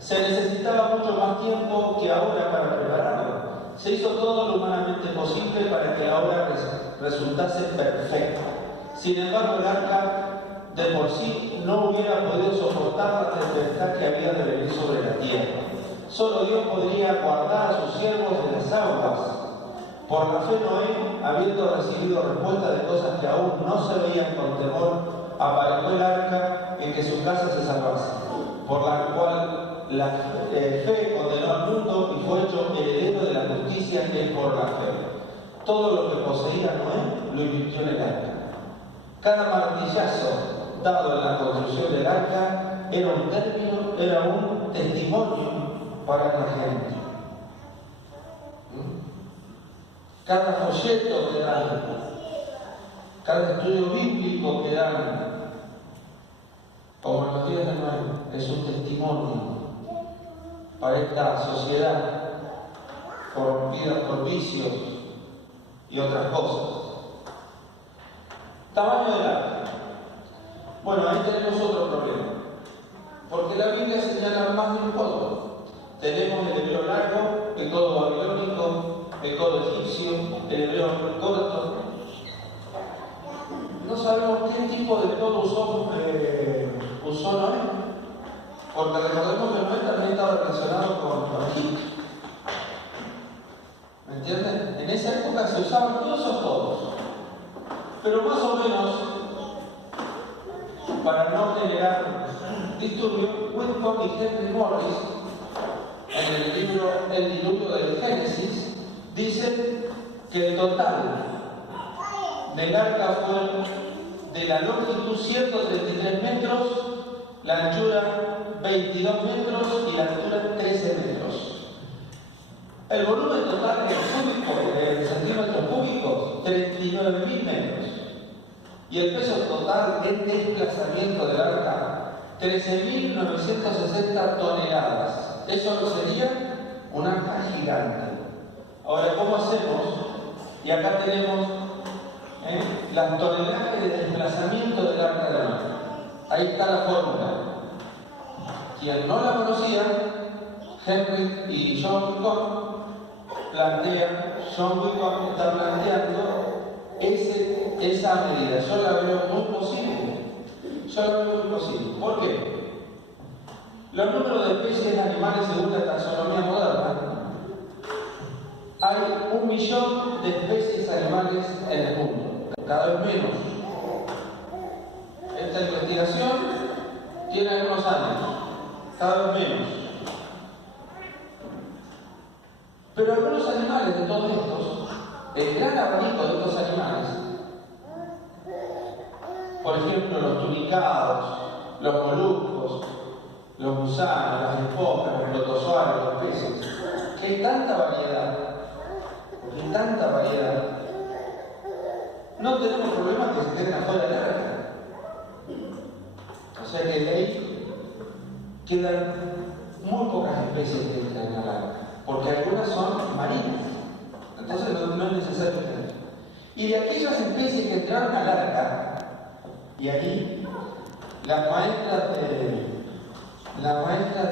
se necesitaba mucho más tiempo que ahora para prepararlo. Se hizo todo lo humanamente posible para que la obra resultase perfecta. Sin embargo, el arca de por sí no hubiera podido soportar la tempestad que había de venir sobre la tierra. Solo Dios podría guardar a sus siervos de las aguas. Por la fe Noé, habiendo recibido respuesta de cosas que aún no se veían con temor, aparejó el arca en que su casa se salvase, por la cual la fe condenó al mundo y fue hecho heredero de la justicia que es por la fe. Todo lo que poseía Noé lo invirtió en el arca. Cada martillazo dado en la construcción del arca era un testimonio para la gente. Cada folleto que dan, cada estudio bíblico que dan, como en los días de Noé, es un testimonio para esta sociedad corrompida por vicios y otras cosas. Tamaño del arca. Bueno, ahí tenemos otro problema, porque la Biblia señala más de un codo. Tenemos el hebreo largo, el codo babilónico, el codo egipcio, el hebreo corto. No sabemos qué tipo de codo usó Noé, porque recordemos que Noé también estaba relacionado con Egipto. ¿Me entienden? En esa época se usaban todos esos codos, pero más o menos, para no generar disturbio, Whitcomb y Henry Morris, en el libro El diluvio del Génesis, dicen que el total del arca fue de la longitud 133 metros, la anchura 22 metros y la altura 13 metros. El volumen total en centímetros cúbicos, 39.000 metros. Y el peso total de desplazamiento del arca, 13.960 toneladas. Eso no sería un arca gigante. Ahora, ¿cómo hacemos? Y acá tenemos las tonelajes de desplazamiento del arca de Noé. Ahí está la fórmula. Quien no la conocía, Henry y John Whitcomb está planteando esa medida. Yo la veo muy posible. ¿Por qué? Los números de especies animales según la taxonomía moderna, hay 1 millón de especies animales en el mundo, cada vez menos. Esta investigación tiene algunos años. cada vez menos. Pero algunos animales de todos estos, el gran abanico de estos animales, por ejemplo los tunicados, los moluscos, los gusanos, las esponjas, los protozoarios, los peces, que hay tanta variedad, no tenemos problema que se queden afuera del arca. O sea que de ahí quedan muy pocas especies que entran al arca, porque algunas son marinas, entonces no es necesario tener. Y de aquellas especies que entraron al arca, y ahí las maestras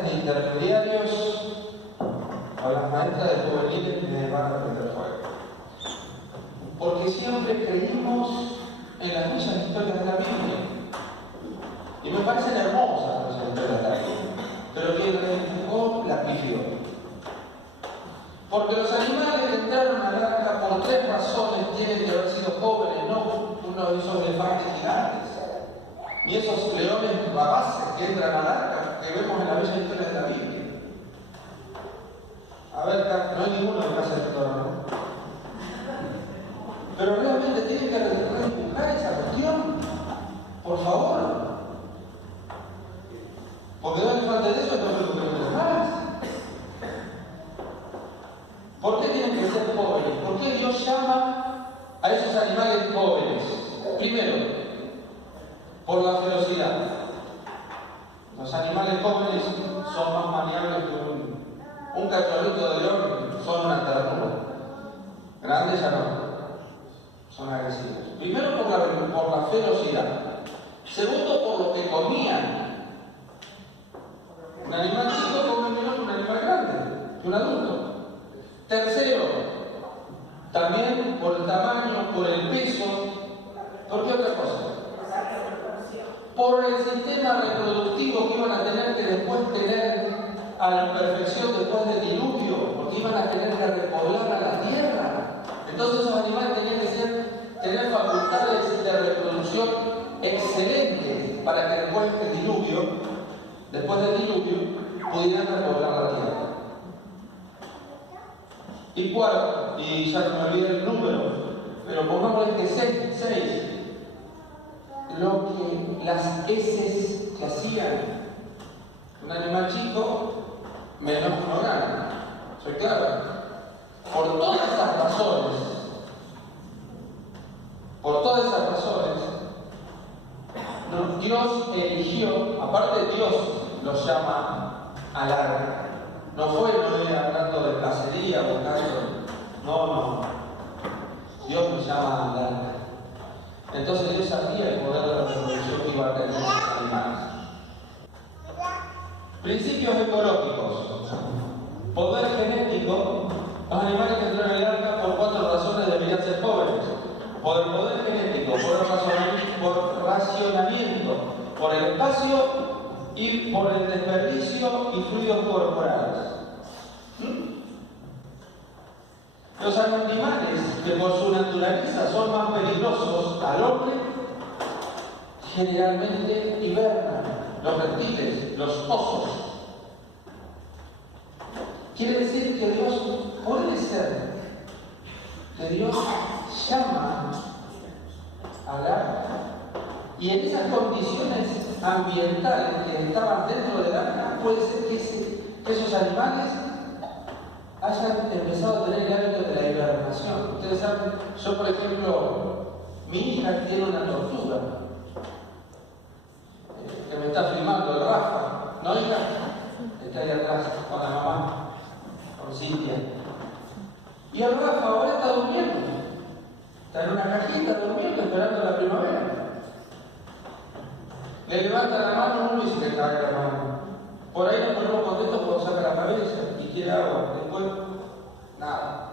de intermediarios o las maestras de juveniles me van a prender fuego. Porque siempre creímos en las bellas historias de la Biblia. Y me parecen hermosas las historias de la Biblia. Pero quien las las pifió. Porque los animales que entraron a la arca por 3 razones tienen que haber sido jóvenes, no uno de esos elefantes gigantes. Ni esos leones rapaces que entran al arca que vemos en la bella historia de la Biblia. A ver, no hay ninguno que pase esto, ¿no? Pero realmente tienen que reempujar esa cuestión, por favor. Porque no le falta de eso, no es lo que me más. ¿Por qué tienen que ser jóvenes? ¿Por qué Dios llama a esos animales jóvenes? Primero, por la ferocidad. Los animales jóvenes son más maniables que un cachorrito de león, son una ternura. Grandes ya no. Son agresivos. Primero por la ferocidad. Segundo, por lo que comían. Un animal chico come menos que un animal grande, que un adulto. Tercero, también por el tamaño, por el peso. ¿Por qué otra cosa? Por el sistema reproductivo que iban a tener que después tener a la perfección después del diluvio, porque iban a tener que repoblar a la tierra. Entonces esos animales tenían que tener facultades de reproducción excelentes para que después del diluvio, pudieran repoblar la tierra. Y cuarto, y ya no me olvidé el número, pero pongámosle que 6, lo que las heces que hacían un animal chico, menos uno grande. ¿Soy claro? Por todas esas razones, Dios eligió, aparte Dios los llama al arca. No fue Noé hablando de cacería, buscando. No. Dios nos llama al arca. Entonces Dios sabía el poder de la reproducción que iba a tener los animales. Principios ecológicos. Poder genético. Los animales que entran en el arca por 4 razones deberían ser jóvenes. Por el poder genético, por racionamiento, por el espacio y por el desperdicio y fluidos corporales. Los animales que por su naturaleza son más peligrosos al hombre, generalmente hibernan. Los reptiles, los osos. Quiere decir que Dios, puede ser que Dios llama al arca y en esas condiciones ambientales que estaban dentro del arca, puede ser que esos animales hayan empezado a tener el hábito de la hibernación. Ustedes saben, yo por ejemplo, mi hija tiene una tortuga que me está filmando, el Rafa, ¿no, hija? Está ahí atrás con la mamá, con Cintia. Y el Rafa ahora está durmiendo. Está en una cajita durmiendo, esperando la primavera. Le levanta la mano uno y se le cae la mano. Por ahí nos ponemos contentos cuando saca la cabeza y quiere agua. Después, nada.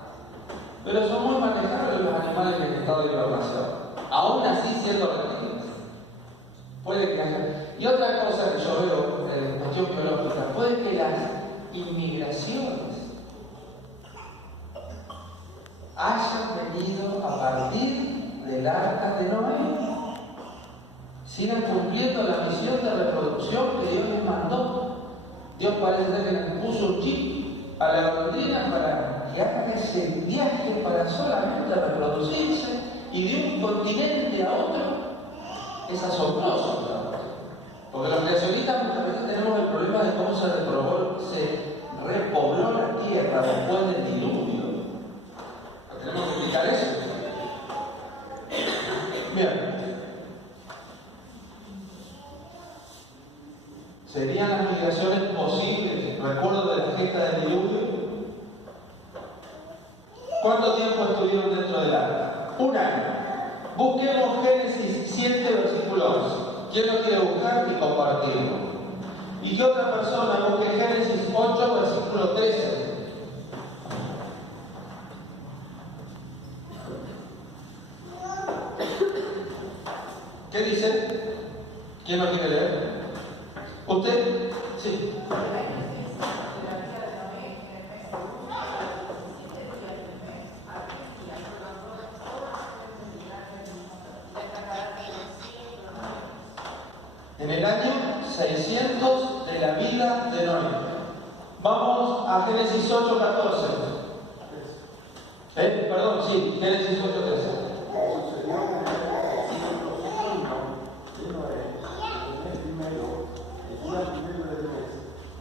Pero son muy manejables los animales en estado de hibernación. Aún así siendo reptiles. Puede que haya. Y otra cosa que yo veo en cuestión biológica, puede que las inmigraciones hayan venido a partir del arca de Noé. Sigan cumpliendo la misión de reproducción que Dios les mandó. Dios parece ser que le puso un chip a la golondrina para que haga ese viaje para solamente reproducirse y de un continente a otro. Es asombroso, ¿verdad? Porque los creacionistas muchas veces tenemos el problema de cómo se repobló la tierra después del diluvio. Tenemos que explicar eso. Bien. ¿Serían las migraciones posibles? Recuerdo de la gesta del diluvio. ¿Cuánto tiempo estuvieron dentro del arca? 1 año. Busquemos Génesis 7, versículo 11. ¿Quién lo quiere buscar y compartirlo? Y que otra persona busque Génesis 8, versículo 13. ¿Qué dice? ¿Quién lo quiere leer? ¿Usted? Sí. En el año 600 de la vida de Noé. Vamos a Génesis 8, 14. Perdón, sí, Génesis 8, 13.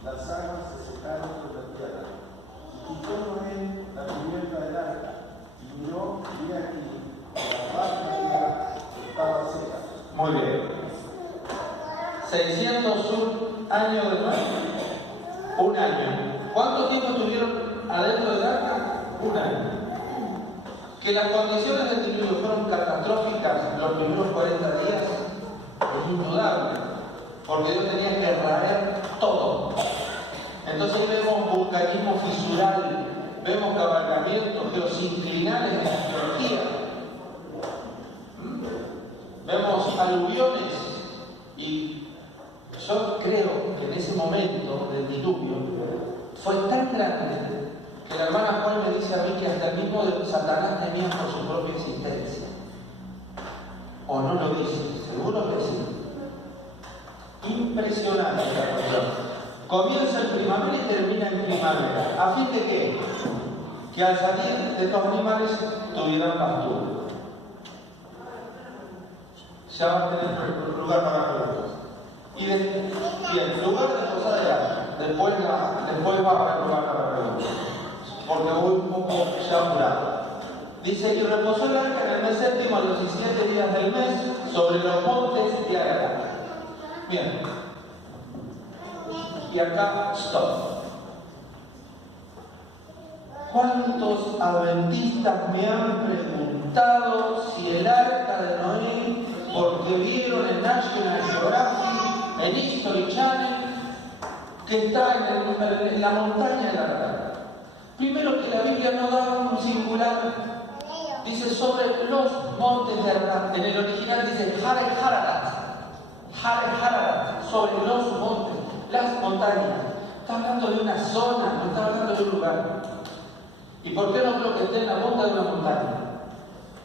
Las aguas se secaron sobre la tierra, y quitó Noé la cubierta del arca, y miró, y aquí, la faz de la tierra estaba seca. Muy bien. 601 años de Noé. 1 año. ¿Cuánto tiempo estuvieron adentro del arca? 1 año. Que las condiciones del diluvio fueron catastróficas los primeros 40 días es indudable, porque Dios tenía que raer todo. Entonces vemos vulcanismo fisural, vemos cabalgamientos geosinclinales en la geología, vemos aluviones, y yo creo que en ese momento del diluvio fue tan grande que la hermana Juan me dice a mí que hasta el mismo Satanás temía por su propia existencia. ¿O no lo dice? Seguro que sí. Impresionante la cuestión. Comienza en primavera y termina en primavera. ¿A fin de qué? Que al salir de estos animales tuvieran pastura. Ya va a tener lugar para preguntas. Y bien, lugar de posada de agua. Después va a haber lugar para preguntas. Porque voy un poco ya apurado. Dice, y reposó el arca en el mes séptimo a los 17 días del mes sobre los montes de Ararat. Bien. Y acá, stop. ¿Cuántos adventistas me han preguntado si el arca de Noé, porque vieron en National Geographic, en History Channel, que está en la montaña del arca? Primero, que la Biblia no da un singular. Dice sobre los montes de Ararat. En el original dice Hare Hararat. Hare Hararat, sobre los montes, las montañas. Está hablando de una zona, no está hablando de un lugar. ¿Y por qué no creo que esté en la punta de una montaña?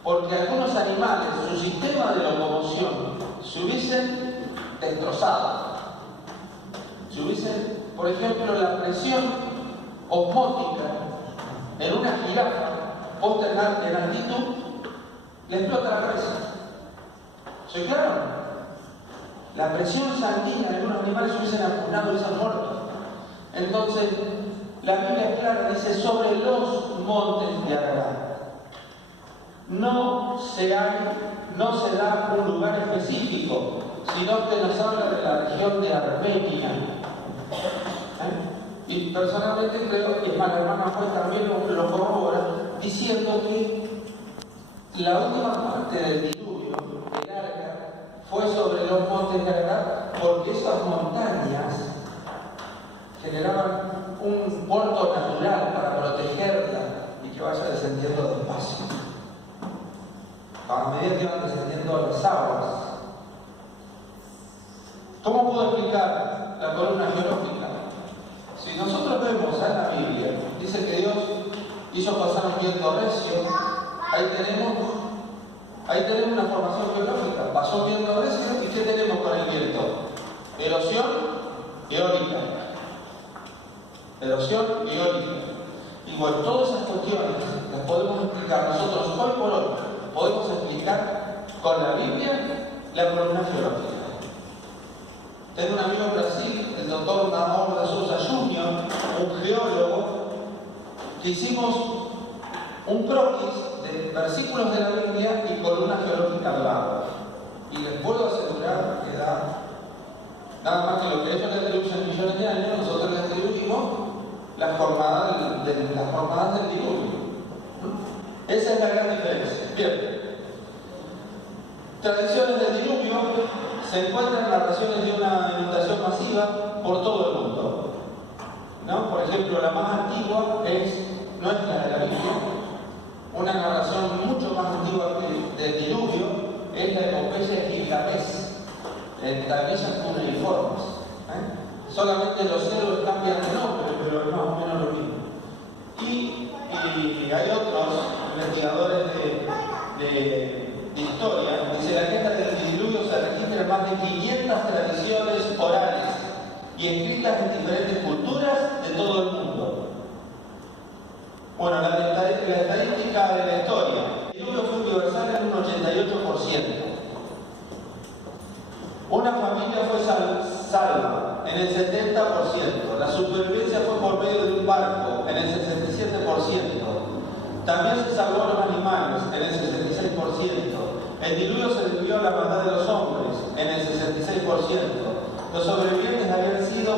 Porque algunos animales, su sistema de locomoción, se hubiesen destrozado. Se hubiesen, por ejemplo, la presión osmótica en una jirafa puesta en altitud, le explota la cabeza. ¿Se claro? La presión sanguínea de algunos animales se hubiesen apurado y hubiesen muerto. Entonces, la Biblia es clara, dice sobre los montes de Ararat. No se da un lugar específico, sino que nos habla de la región de Armenia. Y personalmente creo, y la hermana Juan también lo corrobora, diciendo que la última parte del diluvio, el arca, fue sobre los montes de Ararat, porque esas montañas generaban un puerto natural para protegerla y que vaya descendiendo despacio. A medida que van descendiendo las aguas. ¿Cómo puedo explicar la columna geológica? Si nosotros vemos en la Biblia, dice que Dios hizo pasar un viento recio, ahí tenemos una formación geológica. Pasó un viento recio, ¿y qué tenemos con el viento? Erosión eólica. erosión y origen. Y bueno, todas esas cuestiones las podemos explicar nosotros hoy por hoy, podemos explicar con la Biblia la columna geológica. Tengo un amigo en Brasil, el doctor Namor de Souza Jr., un geólogo, que hicimos un croquis de versículos de la Biblia y columna geológica al lado. Y les puedo asegurar que da nada más que lo que ellos le atribuyen millones de años, nosotros le atribuimos las jornadas del diluvio. Esa es la gran diferencia. Bien. Tradiciones del diluvio se encuentran narraciones de una inundación masiva por todo el mundo. ¿No? Por ejemplo, la más antigua es nuestra de la Biblia. Una narración mucho más antigua del diluvio es la epopeya de Gilgamesh, en tablillas cuneiformes. Solamente los héroes cambian de nombre, pero es más o menos lo mismo. Y hay otros investigadores de historia, dice la queja del diluvio se registran más de 500 tradiciones orales y escritas en diferentes culturas de todo el mundo. Bueno, la estadística de la historia, el diluvio fue universal en un 88%. Una familia fue salva en el 70%. La supervivencia fue por medio de un barco en el 67%. También se salvó a los animales en el 66%. El diluvio se debió a la maldad de los hombres en el 66%. Los sobrevivientes habían sido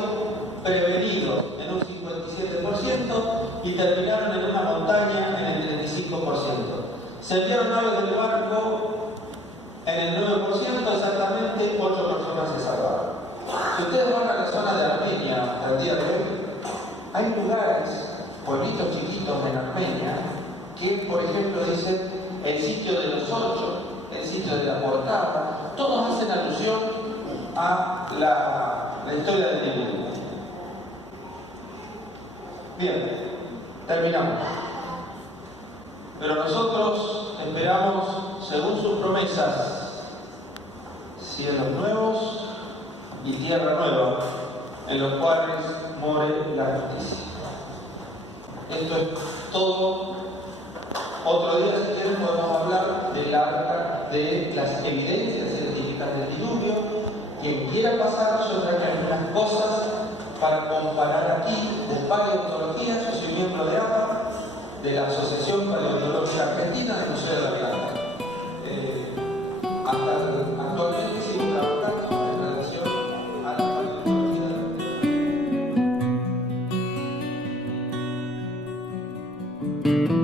prevenidos en un 57% y terminaron en una montaña en el 35%. Se enviaron naves del barco en el 9%, exactamente 8 personas se salvaron. Si ustedes van a la zona de Armenia hasta el día de hoy, hay lugares, pueblitos chiquitos en Armenia, que por ejemplo dicen el sitio de los 8, el sitio de la portada, todos hacen alusión a la historia del diluvio. Bien, terminamos. Pero nosotros esperamos, según sus promesas, cielos nuevos y tierra nueva, en los cuales more la justicia. Esto es todo. Otro día, si quieren, podemos hablar de las evidencias científicas del diluvio. Quien quiera pasar, yo traje algunas cosas para comparar aquí de paleontología. Yo soy miembro de APA, de la Asociación Paleontológica Argentina del Museo de la Plata. Actualmente sigo trabajando en relación a la paleontología de la